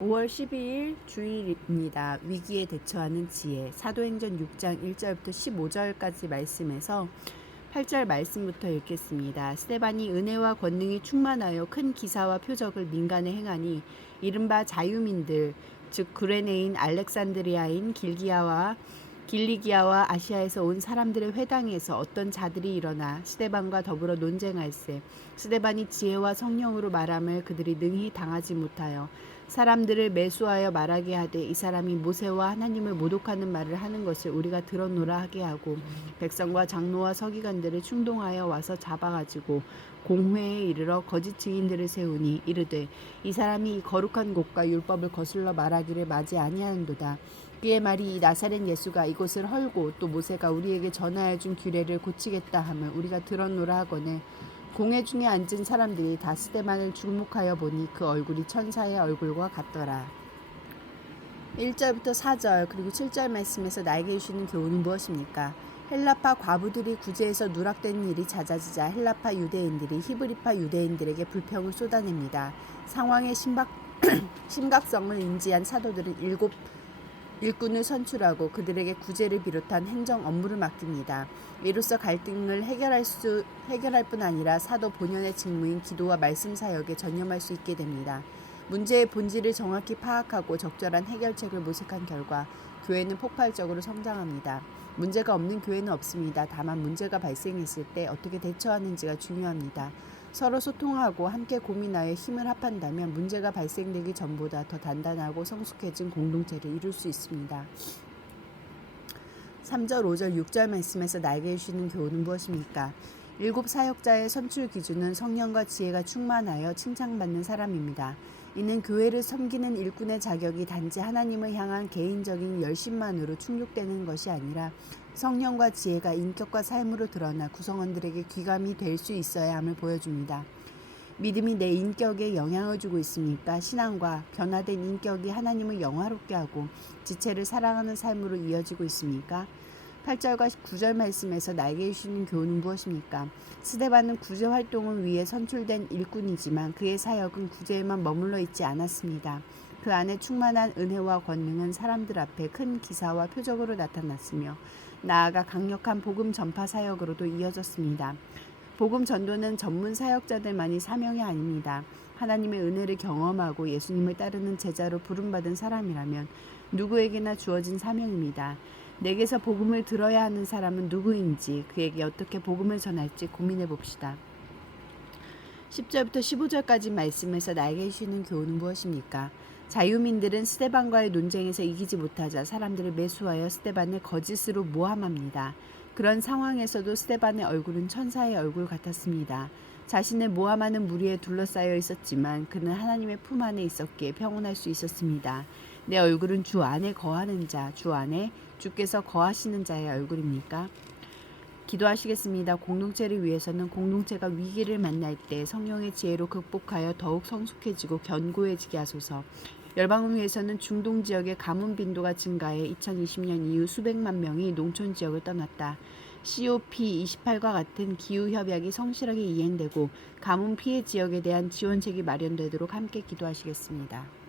5월 12일 주일입니다. 위기에 대처하는 지혜. 사도행전 6장 1절부터 15절까지 말씀에서 8절 말씀부터 읽겠습니다. 스테반이 은혜와 권능이 충만하여 큰 기사와 표적을 민간에 행하니 이른바 자유민들 즉 구레네인 알렉산드리아인 길기아와 길리기아와 아시아에서 온 사람들의 회당에서 어떤 자들이 일어나 스데반과 더불어 논쟁할세 스데반이 지혜와 성령으로 말함을 그들이 능히 당하지 못하여 사람들을 매수하여 말하게 하되 이 사람이 모세와 하나님을 모독하는 말을 하는 것을 우리가 들었노라 하게 하고 백성과 장로와 서기관들을 충동하여 와서 잡아가지고 공회에 이르러 거짓 증인들을 세우니 이르되 이 사람이 이 거룩한 곳과 율법을 거슬러 말하기를 맞이 아니하는도다 그의 말이 이 나사렛 예수가 이곳을 헐고 또 모세가 우리에게 전하여 준 규례를 고치겠다 하면 우리가 들었노라 하거늘 공회 중에 앉은 사람들이 다 스데반을 주목하여 보니 그 얼굴이 천사의 얼굴과 같더라. 1절부터 4절 그리고 7절 말씀에서 나에게 주시는 교훈은 무엇입니까? 헬라파 과부들이 구제에서 누락된 일이 잦아지자 헬라파 유대인들이 히브리파 유대인들에게 불평을 쏟아냅니다. 상황의 심박, 심각성을 인지한 사도들은 일곱 일꾼을 선출하고 그들에게 구제를 비롯한 행정 업무를 맡깁니다. 이로써 갈등을 해결할 수 해결할 뿐 아니라 사도 본연의 직무인 기도와 말씀 사역에 전념할 수 있게 됩니다. 문제의 본질을 정확히 파악하고 적절한 해결책을 모색한 결과 교회는 폭발적으로 성장합니다. 문제가 없는 교회는 없습니다. 다만 문제가 발생했을 때 어떻게 대처하는지가 중요합니다. 서로 소통하고 함께 고민하여 힘을 합한다면 문제가 발생되기 전보다 더 단단하고 성숙해진 공동체를 이룰 수 있습니다. 3절, 5절, 6절 말씀에서 나에게 주시는 교훈은 무엇입니까? 일곱 사역자의 선출 기준은 성령과 지혜가 충만하여 칭찬받는 사람입니다. 이는 교회를 섬기는 일꾼의 자격이 단지 하나님을 향한 개인적인 열심만으로 충족되는 것이 아니라 성령과 지혜가 인격과 삶으로 드러나 구성원들에게 귀감이 될 수 있어야 함을 보여줍니다. 믿음이 내 인격에 영향을 주고 있습니까? 신앙과 변화된 인격이 하나님을 영화롭게 하고 지체를 사랑하는 삶으로 이어지고 있습니까? 8절과 9절 말씀에서 나에게 주시는 교훈은 무엇입니까? 스데반은 구제 활동을 위해 선출된 일꾼이지만 그의 사역은 구제에만 머물러 있지 않았습니다. 그 안에 충만한 은혜와 권능은 사람들 앞에 큰 기사와 표적으로 나타났으며 나아가 강력한 복음 전파 사역으로도 이어졌습니다. 복음 전도는 전문 사역자들만이 사명이 아닙니다. 하나님의 은혜를 경험하고 예수님을 따르는 제자로 부름받은 사람이라면 누구에게나 주어진 사명입니다. 내게서 복음을 들어야 하는 사람은 누구인지 그에게 어떻게 복음을 전할지 고민해 봅시다. 10절부터 15절까지 말씀에서 나에게 주시는 교훈은 무엇입니까? 자유민들은 스테반과의 논쟁에서 이기지 못하자 사람들을 매수하여 스테반을 거짓으로 모함합니다. 그런 상황에서도 스테반의 얼굴은 천사의 얼굴 같았습니다. 자신을 모함하는 무리에 둘러싸여 있었지만 그는 하나님의 품 안에 있었기에 평온할 수 있었습니다. 내 얼굴은 주 안에 거하는 자, 주 안에 주께서 거하시는 자의 얼굴입니까? 기도하시겠습니다. 공동체를 위해서는 공동체가 위기를 만날 때 성령의 지혜로 극복하여 더욱 성숙해지고 견고해지게 하소서. 열방을 위해서는 중동 지역의 가뭄 빈도가 증가해 2020년 이후 수백만 명이 농촌 지역을 떠났다. COP28과 같은 기후 협약이 성실하게 이행되고 가뭄 피해 지역에 대한 지원책이 마련되도록 함께 기도하시겠습니다.